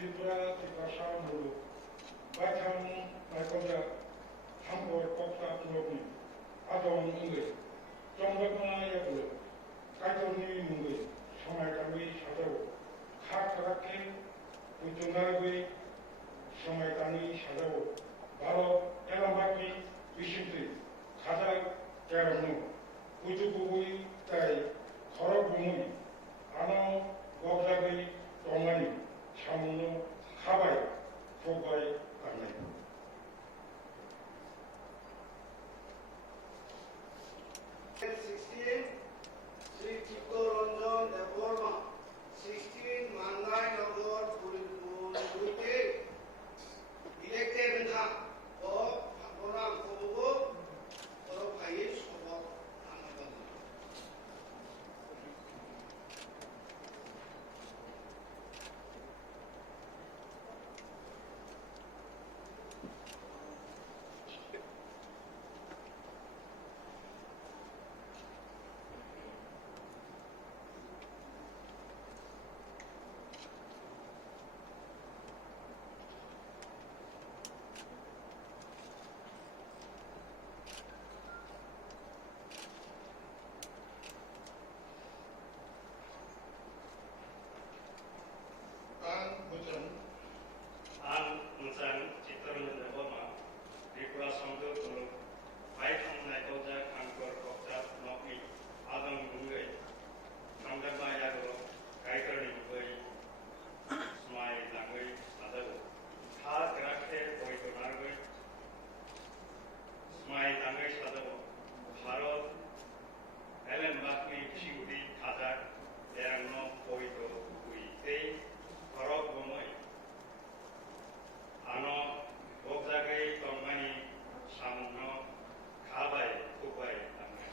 Tripura Tripasha Mulu, Batam Naikoda, Hamburg Kopsa Pulopi, Adon Ungwe, Jongbakma Yabu, Kaitoni Mungwe, Somaikami Shadao, Kakarake, Utunagwe, Somaikami Shadao, Balo, Elambaki, Vishintri, Kazak, Teranu, Utukui, Tai, Korobumi, Ano, Gogzabi, Tongani, Chamuno, Kabai, Fogai, Kanai. Sri Chittaranjan Devarma, 16 Mangai Nagar, Purite, elected in the Program Kobo, or Kaish of Anagan. An Unsan Chittaranjan Devarma, Tripura Samdul Kuru, Baitam Naikoja Kankor Kopta Nokmi, Adam Mungwe, Kamdaba Yago, Kaitarni Mungwe, Smai Langwe, Sadago, Kha Grakhe Poito Narwe, Smai Langwe Sadago, Harod, Ellen Bakmi Shigudi Kazak, Derangno Poito Ui Tei, Korok Bomoy, Ano, Gogzagai, Tongmani, Samuno, Kabai, Kubai, Langwe.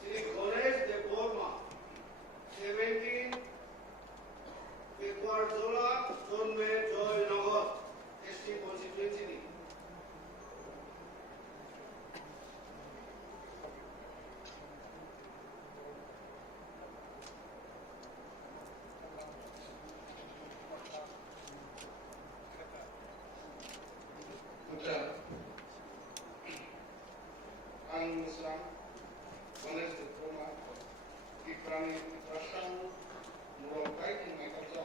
Sri Ganesh Devarma, 17 Pekwarzola, Zonme Joy Nagar, ST constituency. Ang Muslim, Ganesh Diploma, Iprani Prashan, Murongkai in Maikata,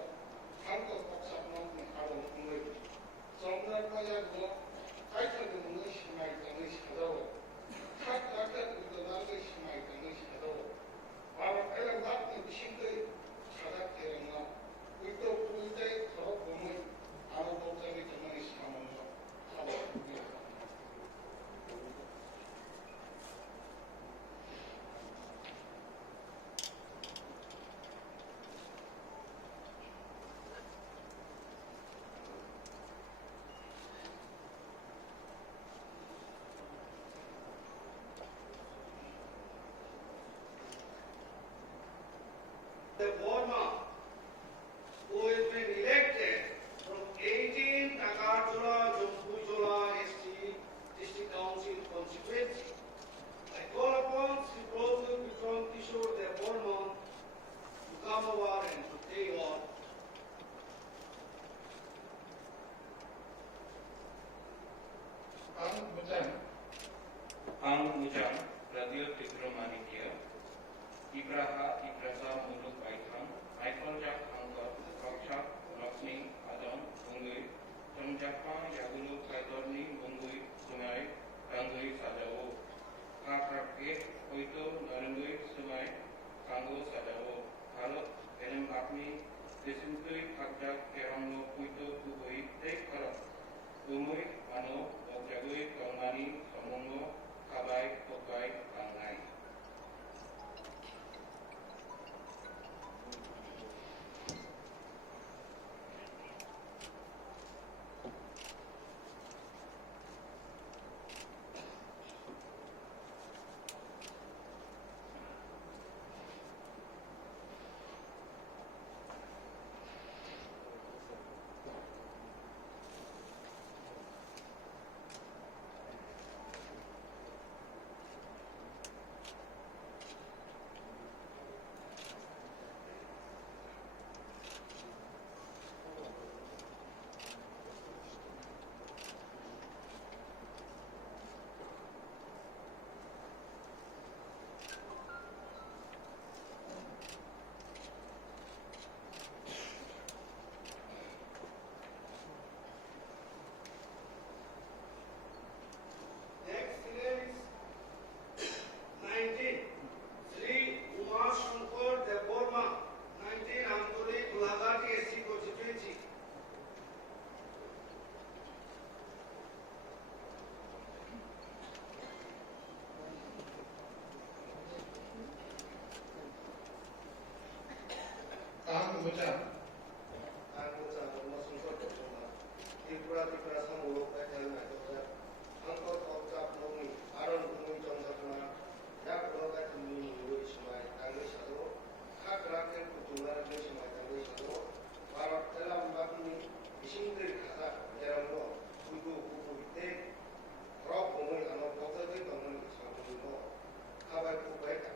Hanko Kopsa Mountain Haron Mungwe, Sondra Mayago, Kaitan Munish, my Ganesh Hadawa, Kat Laka with the Landish, my Ganesh Hadawa, Our Ellen Lapin Shinte, Kadak Terena, with the Pulite, Korok Bumi, Aro Bokari Ganesh Hamono, Hawa. Devarma, who has been elected from 18 Nagarjula, Jompujola, ST District Council constituency. I call upon Sri Prabhu Vikram Kishore Devarma to come over and to take on. Ang Mujang, Radio Tigromanikia, Ibraha, Ibrasa, Muluk Baitam, Michael Jack Angkor, Kokchak, Lakshmi, Adon, Bungui, Jomjapa, Yagulu, Kaitorni, Bungui, Sumai, Rangui, Sadao, Kakrake, Oito, Narangui, Sumai, Kango, Sadao, Halot, Elem Bakmi, Disintui, Kakjak, Kerango, Puito, Kubui, Tek Karat, Bumui, Mano, Okjagui, Tongmani, Samungo, Kabai, Kokai, Kangai. Tripura সমূলক পাইথান নাইতোজা angkor topjak nongni aron bumui jongjakna yak ulokai tumni nului semai tangi sado khak rakel kutular ni semai tangi sado barat dalam bakni isingri khasa jerangno kudu kuku ite rok bumui ano bokage tongon samuni kabai kubai tak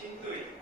신도이